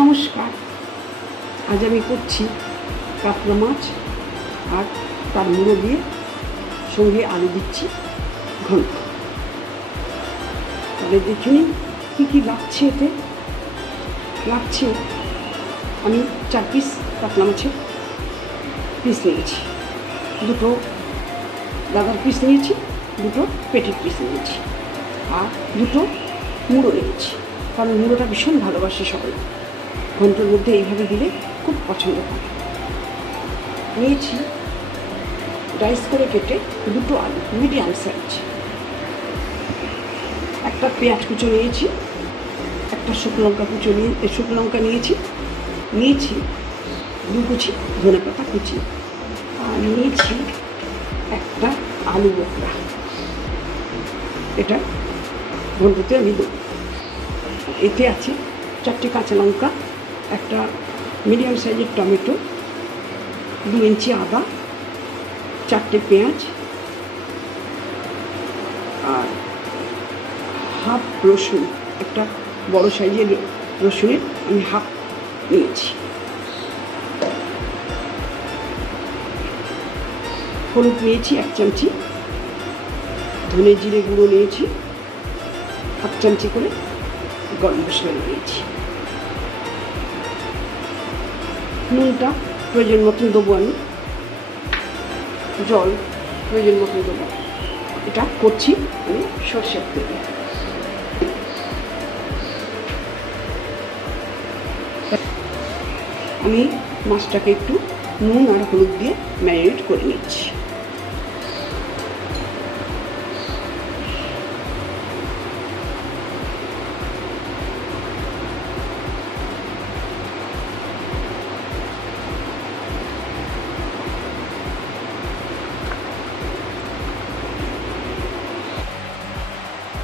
নমস্কার। আজ আমি করছি কাতলা মাছ আর তার মুড়ো দিয়ে সঙ্গে আলু দিচ্ছি ঘন্ট। তবে দেখে নিন কী কী লাগছে। এতে লাগছে আমি 4 পিস কাতলা মাছের পিস নিয়েছি, 2টো দাদার পিস নিয়েছি, 2টো পেটির পিস নিয়েছি, আর 2টো মুড়ো নিয়েছি, কারণ মুড়োটা ভীষণ ভালোবাসে সবাই। ঘন্টর মধ্যে এইভাবে দিলে খুব পছন্দ করে। নিয়েছি ডাইস করে কেটে 2টো আলু মিডিয়াম সাইজ, একটা পেঁয়াজ কুচো নিয়েছি, একটা শুকনো লঙ্কা নিয়েছি 2 কুচি ধনে পাতা কুচি, আর নিয়েছি একটা আলু বোখরা। এটা ঘন্টতে আমি দেবো। এতে আছে 4টে কাঁচা লঙ্কা, একটা মিডিয়াম সাইজের টমেটো, 2 ইঞ্চি আদা, 4টে পেঁয়াজ, আর হাফ রসুন, একটা বড় সাইজের রসুনের আমি হাফ নিয়েছি। হলুদ নিয়েছি 1 চামচি, ধনে জিরে গুঁড়ো নিয়েছি 1 চামচি করে, গরম মশলা নিয়েছি। নুনটা প্রয়োজন মতন দেবো আমি, জল প্রয়োজন মতন দেবো। এটা করছি আমি সরষের তেলে। আমি মাছটাকে একটু নুন আর হলুদ দিয়ে ম্যারিনেট করে নিচ্ছি।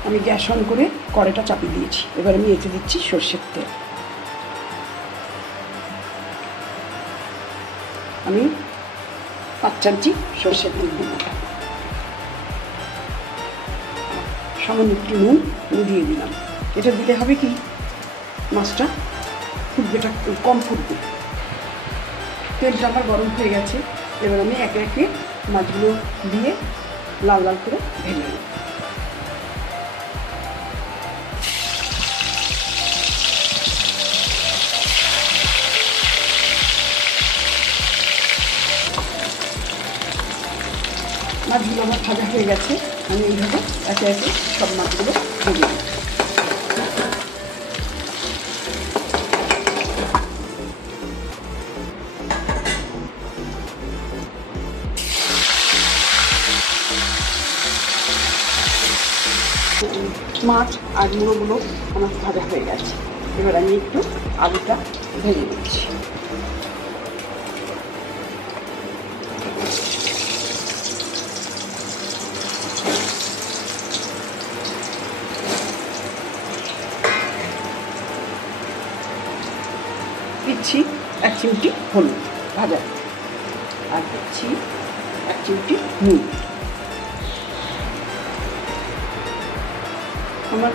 আমি গ্যাস অন করে কড়াইটা চাপিয়ে দিয়েছি। এবার আমি এতে দিচ্ছি সরষের তেল। আমি 5 চামচি সরষের তেল দিব, সামান্য একটু নুন দিয়ে দিলাম। এটা দিলে হবে কি, মাছটা ফুটবেটা কম ফুটবে। তেলটা আমার গরম হয়ে গেছে। এবার আমি একে একে মাছগুলো দিয়ে লাল লাল করে ভেজে নেব। মাছগুলো আমার ভাজা হয়ে গেছে। আমি এইভাবে একে একে সব মাছগুলো ভেজে নেব। মাছ আর মুড়োগুলো আমার ভাজা হয়ে গেছে। এবার আমি একটু আলুটা ভেজে নিচ্ছি। দিচ্ছি 1 চিমটি হলুদ ভাজা, আর দিচ্ছি 1 চিমটি নুন। আমার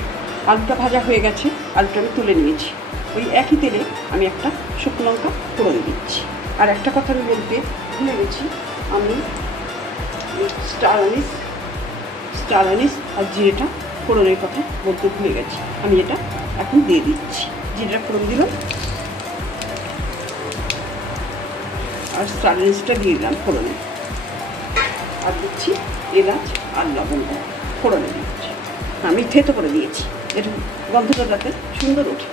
আলুটা ভাজা হয়ে গেছে, আলুটা আমি তুলে নিয়েছি। ওই একই তেলে আমি একটা শুকনো লঙ্কা ফোড়ন দিচ্ছি। আর একটা কথা আমি বলতে ভুলে গেছি, আমি স্টার আনিস আর জিরেটা ফোড়নের কথা বলতে ভুলে গেছি। আমি এটা এখন দিয়ে দিচ্ছি। জিরেটা ফোড়ন দিলাম আর স্টার আনিসটা দিয়ে দিলাম ফোড়নে, আর দিচ্ছি এলাচ আর লবঙ্গ ফোড়নে দিচ্ছি। আমি থেতো করে দিয়েছি, এর গন্ধটা যাতে সুন্দর ওঠে।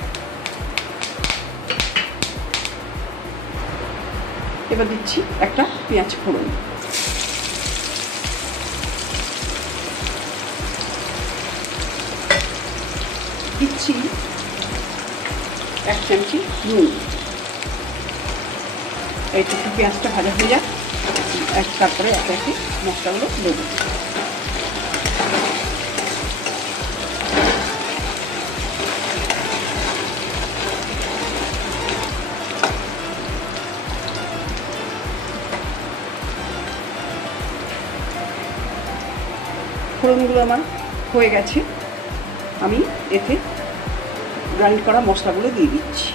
এবার দিচ্ছি একটা পেঁয়াজ ফোড়ন, দিচ্ছি 1 চামচি নুন। এইটুকু পেঁয়াজটা ভাজা হয়ে যাক, তারপরে একে একে মশলাগুলো দেবো। ফোড়নগুলো আমার হয়ে গেছে। আমি এতে গ্রাইন্ড করা মশলাগুলো দিয়ে দিচ্ছি।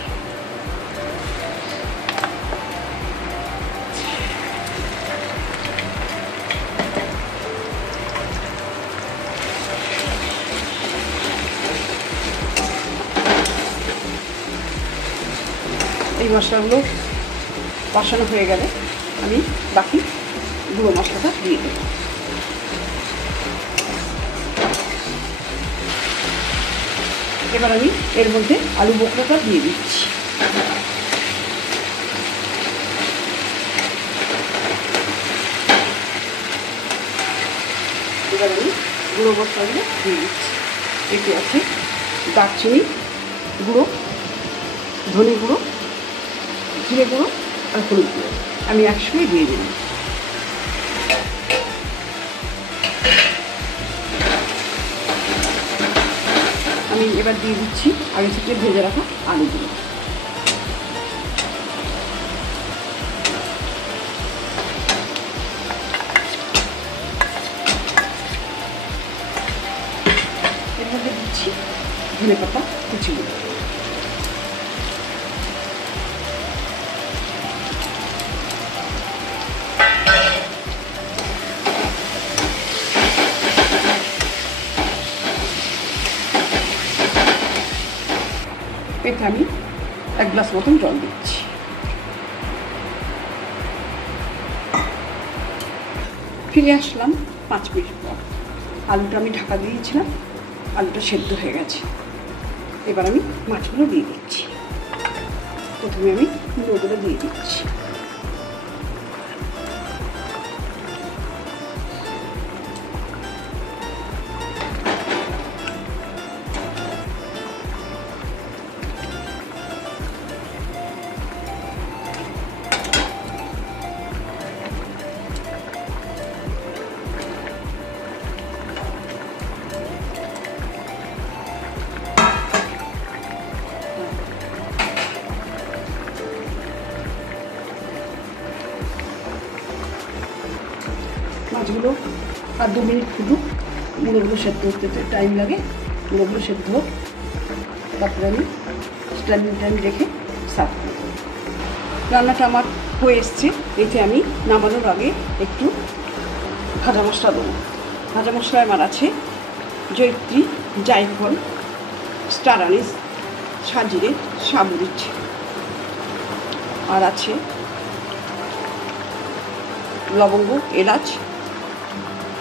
এই মশলাগুলো কষানো হয়ে গেলে আমি বাকি গুঁড়ো মশলাটা দিয়ে দেব। এবার আমি এর মধ্যে আলু বোখরাটা দিয়ে দিচ্ছি। এবার আমি গুঁড়ো মশলাগুলো দিয়ে দিচ্ছি। এতে আছে দারচিনি গুঁড়ো, ধনে গুঁড়ো, জিরে গুঁড়ো আর হলুদ গুঁড়ো, আমি একসঙ্গে দিয়ে দিলাম। আমি এবার দিয়ে দিচ্ছি আগে থেকে ভেজে রাখা আলুগুলো। এর মধ্যে দিচ্ছি ধনেপাতা কুচিগুলো। এতে আমি 1 গ্লাস মতন জল দিচ্ছি। ফিরে আসলাম 5 মিনিট পর। আলুটা আমি ঢাকা দিয়েছিলাম, আলুটা সেদ্ধ হয়ে গেছে। এবার আমি মাছগুলো দিয়ে দিচ্ছি। প্রথমে আমি গুঁড়োগুলো দিয়ে দিচ্ছি। মাছগুলো আর 2 মিনিট ফুটুক, মুড়োগুলো সেদ্ধ করতে টাইম লাগে, মুড়োগুলো সেদ্ধ হোক, তারপরে আমি স্ট্যান্ডিং টাইম রেখে সার্ভ করব। রান্নাটা আমার হয়ে এসছে। এতে আমি নামানোর আগে একটু ভাজা মশলা দেবো। ভাজা মশলা আমার আছে জয়িত্রী, জায়ফল, স্টার আনিস, সাজিরে, সামরিচ, আর আছে লবঙ্গ, এলাচ,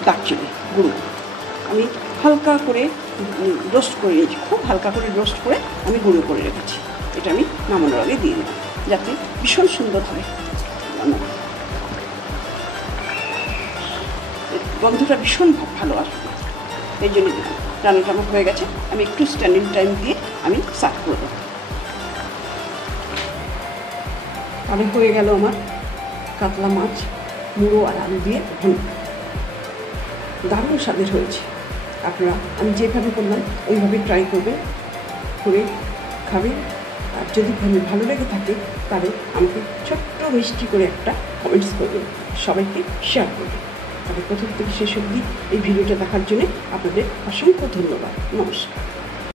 দারচিনি গুঁড়ো। আমি হালকা করে রোস্ট করে নিয়েছি, খুব হালকা করে রোস্ট করে আমি গুঁড়ো করে রেখেছি। এটা আমি নামানোর আগে দিয়ে দেবো, যাতে ভীষণ সুন্দর হয় রান্না। গন্ধটা ভীষণ ভালো আসবে, এই জন্য রান্নাটা আমার হয়ে গেছে। আমি একটু স্ট্যান্ডিং টাইম দিয়ে আমি সার্ভ করে দেবো। তাহলে হয়ে গেল আমার কাতলা মাছ মুড়ো আর আলু দিয়ে ঘন্ট। দারুণ স্বাদের হয়েছে। আপনারা আমি যেভাবে করলাম ওইভাবে ট্রাই করবেন, করে খাবেন। আর যদি ভালো লেগে থাকে তাহলে আমাকে ছোট্ট মিষ্টি করে একটা কমেন্টস করবেন, সবাইকে শেয়ার করবেন। তাহলে প্রথম থেকে শেষ অবধি এই ভিডিওটা দেখার জন্য আপনাদের অসংখ্য ধন্যবাদ। নমস্কার।